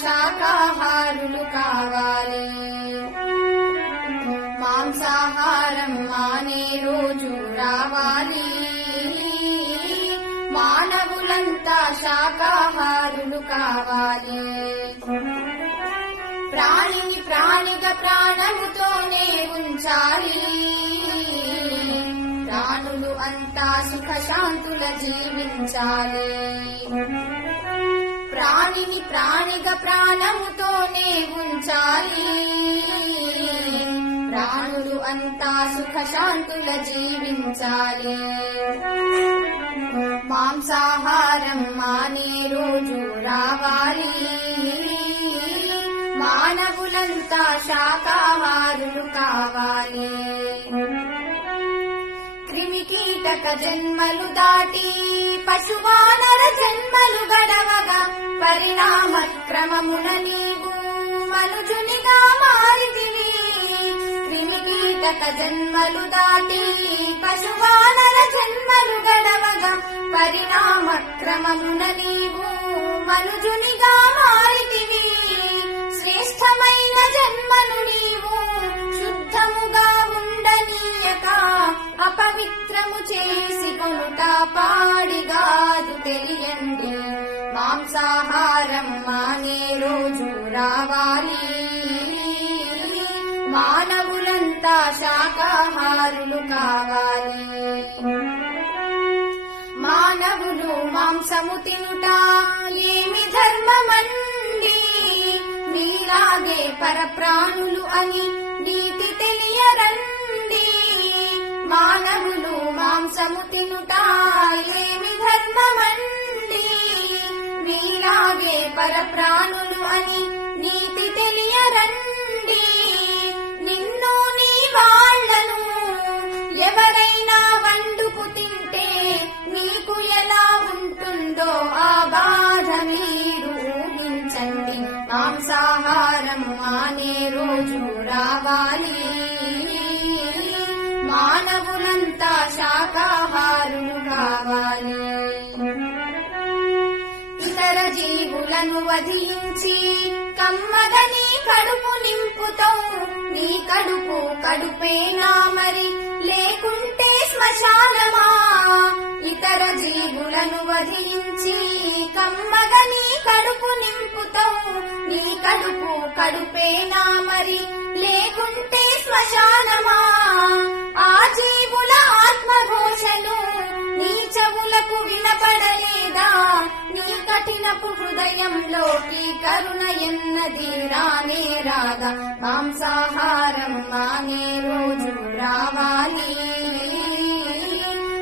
శాకాహారులు కావాలి. మాంసాహారం మానే రోజు రావాలి. మానవులంతా శాకాహారులు కావాలి. ప్రాణిని ప్రాణిగా ప్రాణముతోనే ఉంచాలి. ప్రాణులు అంతా సుఖశాంతుల జీవించాలి. ప్రాణిని ప్రాణిగా ప్రాణముతోనే ఉంచాలి ప్రాణులు అంతా సుఖ శాంతుల జీవించాలి. మాంసాహారం మానే రోజు రావాలి. మానవులంతా శాకాహారులు కావాలి. క్రిమికీటక జన్మలు దాటి పశువానర జన్మలు గడవగా పరిణామ క్రమమున నీవు మనుజునిగా మారితివి. క్రిమి కీటక జన్మలు దాటి పశువానర జన్మలు గడవగా పరిణామ క్రమమున నీవు మనుజునిగా మారితివి. శ్రేష్టమైన జన్మను నీవు రావాలి. మానవులంతా శాకాహారులు కావాలి. మానవులు మాంసము తినుట ఏమి ధర్మమండి? మీలాగే పరప్రాణులు అని నీతి తెలియరండి. మానవులు మాంసము తినుట ఏమి ధర్మమండి? మీలాగే పరప్రాణులు అని మాంసాహారం మానే రోజు రావాలి. మానవులంతా శాకాహారులు కావాలి. ఇతర జీవులను వధించి కమ్మగని కడుపు నింపుతాం నీ కడుపు కడుపేనా మరి? లేకుంటే శ్మశానమా? ఇతర జీవులను వధించి కమ్మగని కడుపు కడుపు కడుపేనా మరి? లేకుంటే శ్మశానమా? ఆ జీవుల ఆత్మఘోషను నీ చెవులకు వినపడలేదా? నీ కఠినపు హృదయంలోకి కరుణ ఎన్నది రానే రాగా మాంసాహారం మానే రోజు రావాలి.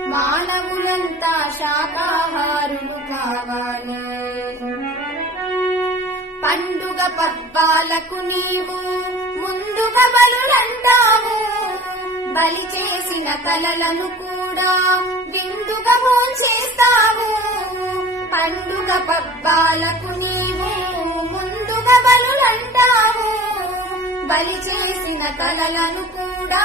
మానవులంతా శాకాహారులు కావాలి. పండుగ పద్మాలకు నీవు ముందుగా బలులంటావు. బలి చేసిన తలలను కూడా విందుగా చేస్తావు పండుగ పబ్బాలకు నీవు ముందుగా బలులంటావు. బలి చేసిన తలలను కూడా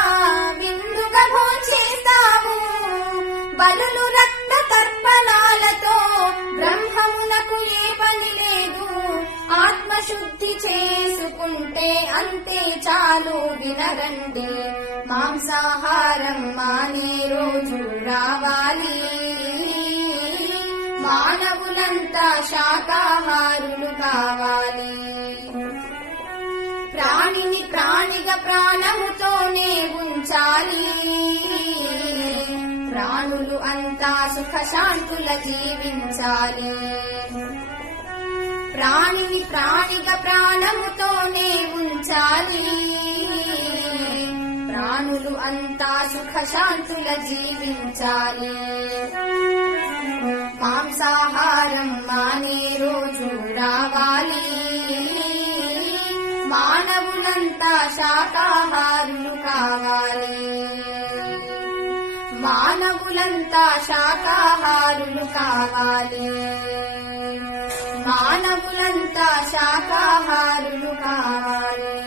శుద్ధి చేసుకుంటే అంతే చాలు వినరండి. మాంసాహారం మానే రోజు రావాలి. మానవులంతా శాకాహారులు కావాలి. ప్రాణిని ప్రాణిగా ప్రాణముతోనే ఉంచాలి. ప్రాణులు అంతా సుఖశాంతుల జీవించాలి. ప్రాణిని ప్రాణిగా ప్రాణముతోనే ఉంచాలి. ప్రాణులు అంతా సుఖ శాంతుల జీవించాలి. మాంసాహారం మానే రోజు రావాలి. మానవులంతా శాకాహారులు కావాలి. మానవులంతా శాకాహారులు కావాలి. మానవులంతా శాకాహారులు కావాలి.